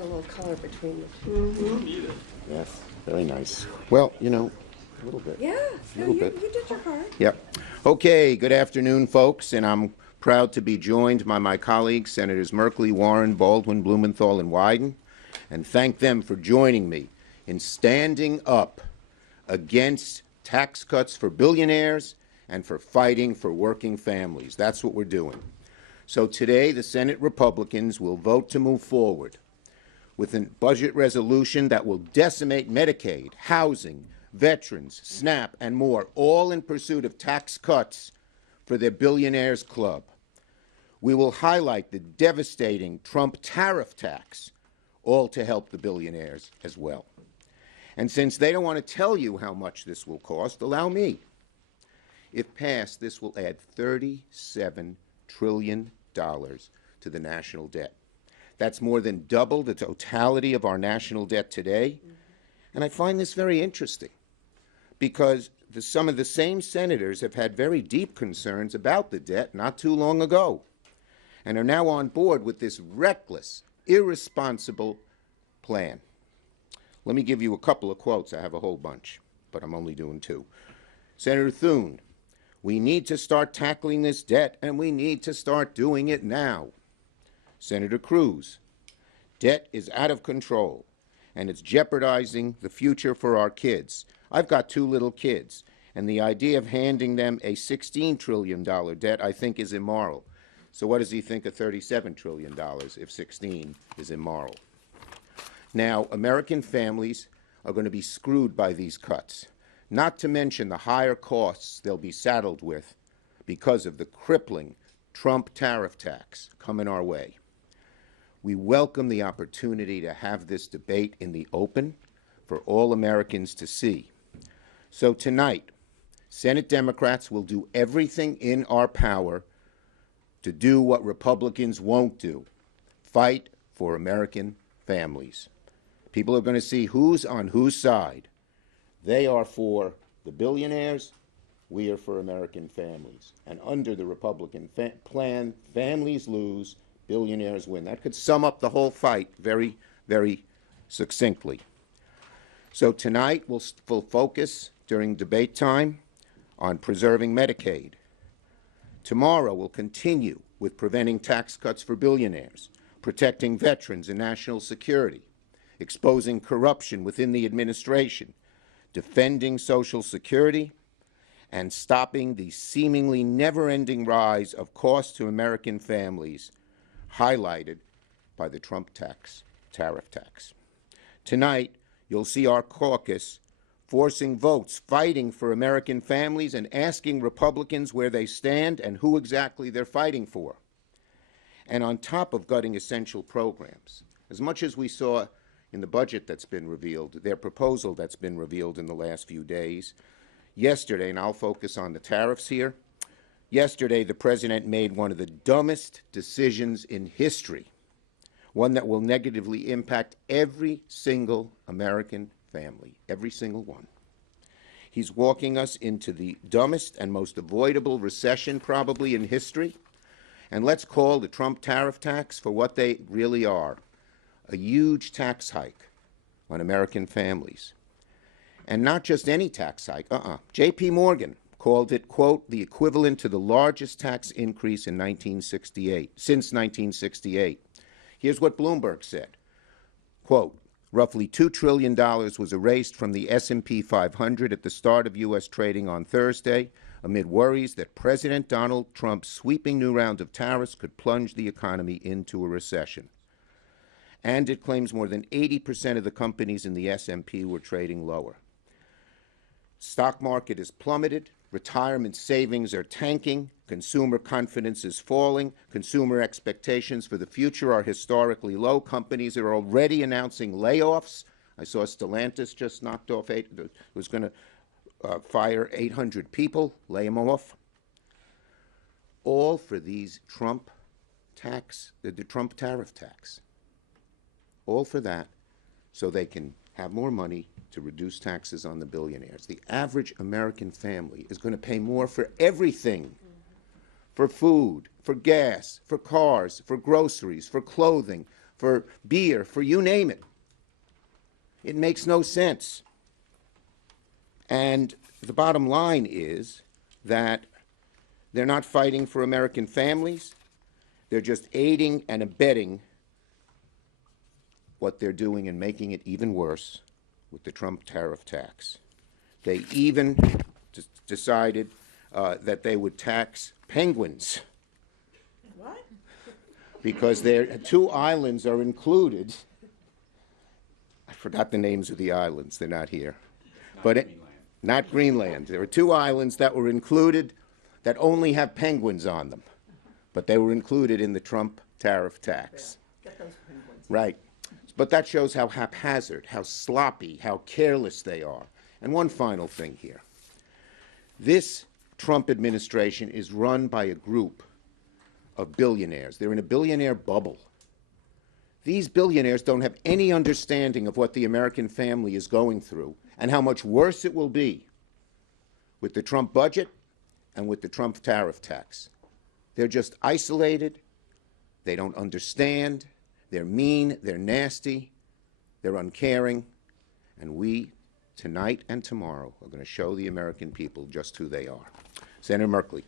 add a little color between the two. Yes, very nice. Well, you know, a little bit. Yeah, A little bit. you did your part. Yep. Okay, good afternoon, folks, and I'm proud to be joined by my colleagues, Senators Merkley, Warren, Baldwin, Blumenthal, and Wyden, and thank them for joining me in standing up against tax cuts for billionaires and for fighting for working families. That's what we're doing. So today, the Senate Republicans will vote to move forward with a budget resolution that will decimate Medicaid, housing, veterans, SNAP, and more, all in pursuit of tax cuts for their billionaires club. We will highlight the devastating Trump tariff tax, all to help the billionaires as well. And since they don't want to tell you how much this will cost, allow me. If passed, this will add $37 trillion to the national debt. That's more than double the totality of our national debt today. And I find this very interesting because some of the same senators have had very deep concerns about the debt not too long ago and are now on board with this reckless, irresponsible plan. Let me give you a couple of quotes. I have a whole bunch, but I'm only doing two. Senator Thune, we need to start tackling this debt, and we need to start doing it now. Senator Cruz, debt is out of control, and it's jeopardizing the future for our kids. I've got two little kids, and the idea of handing them a $16 trillion debt I think is immoral. So what does he think of $37 trillion if 16 is immoral? Now, American families are going to be screwed by these cuts, not to mention the higher costs they'll be saddled with because of the crippling Trump tariff tax coming our way. We welcome the opportunity to have this debate in the open for all Americans to see. So tonight, Senate Democrats will do everything in our power to do what Republicans won't do, fight for American families. People are going to see who's on whose side. They are for the billionaires. We are for American families. And under the Republican plan, families lose, billionaires win. That could sum up the whole fight very, very succinctly. So tonight we'll focus during debate time on preserving Medicaid. Tomorrow we'll continue with preventing tax cuts for billionaires, protecting veterans and national security, exposing corruption within the administration, defending Social Security, and stopping the seemingly never-ending rise of costs to American families highlighted by the Trump tariff tax. Tonight, you'll see our caucus forcing votes, fighting for American families, and asking Republicans where they stand and who exactly they're fighting for. And on top of gutting essential programs, as much as we saw in the budget that's been revealed, their proposal that's been revealed in the last few days, yesterday, and I'll focus on the tariffs here, yesterday the president made one of the dumbest decisions in history, one that will negatively impact every single American family, every single one. He's walking us into the dumbest and most avoidable recession probably in history. And let's call the Trump tariff tax for what they really are, a huge tax hike on American families. And not just any tax hike, J.P. Morgan called it, quote, the equivalent to the largest tax increase in since 1968. Here's what Bloomberg said, quote, roughly $2 trillion was erased from the S&P 500 at the start of U.S. trading on Thursday, amid worries that President Donald Trump's sweeping new round of tariffs could plunge the economy into a recession. And it claims more than 80% of the companies in the S&P were trading lower. Stock market has plummeted, retirement savings are tanking, consumer confidence is falling, consumer expectations for the future are historically low. Companies are already announcing layoffs. I saw Stellantis just knocked off was going to fire 800 people, lay them off. All for these Trump the Trump tariff tax. All for that so they can have more money to reduce taxes on the billionaires. The average American family is going to pay more for everything, for food, for gas, for cars, for groceries, for clothing, for beer, for you name it. It makes no sense. And the bottom line is that they're not fighting for American families. They're just aiding and abetting what they're doing and making it even worse with the Trump tariff tax. They even decided that they would tax penguins. What? Because their 2 islands are included. I forgot the names of the islands. They're not here. Not Greenland. There are 2 islands that were included that only have penguins on them. But they were included in the Trump tariff tax. Get those penguins. Right. But that shows how haphazard, how sloppy, how careless they are. And one final thing here. This Trump administration is run by a group of billionaires. They're in a billionaire bubble. These billionaires don't have any understanding of what the American family is going through and how much worse it will be with the Trump budget and with the Trump tariff tax. They're just isolated. They don't understand. They're mean. They're nasty. They're uncaring. And we, tonight and tomorrow, are going to show the American people just who they are. Senator Merkley.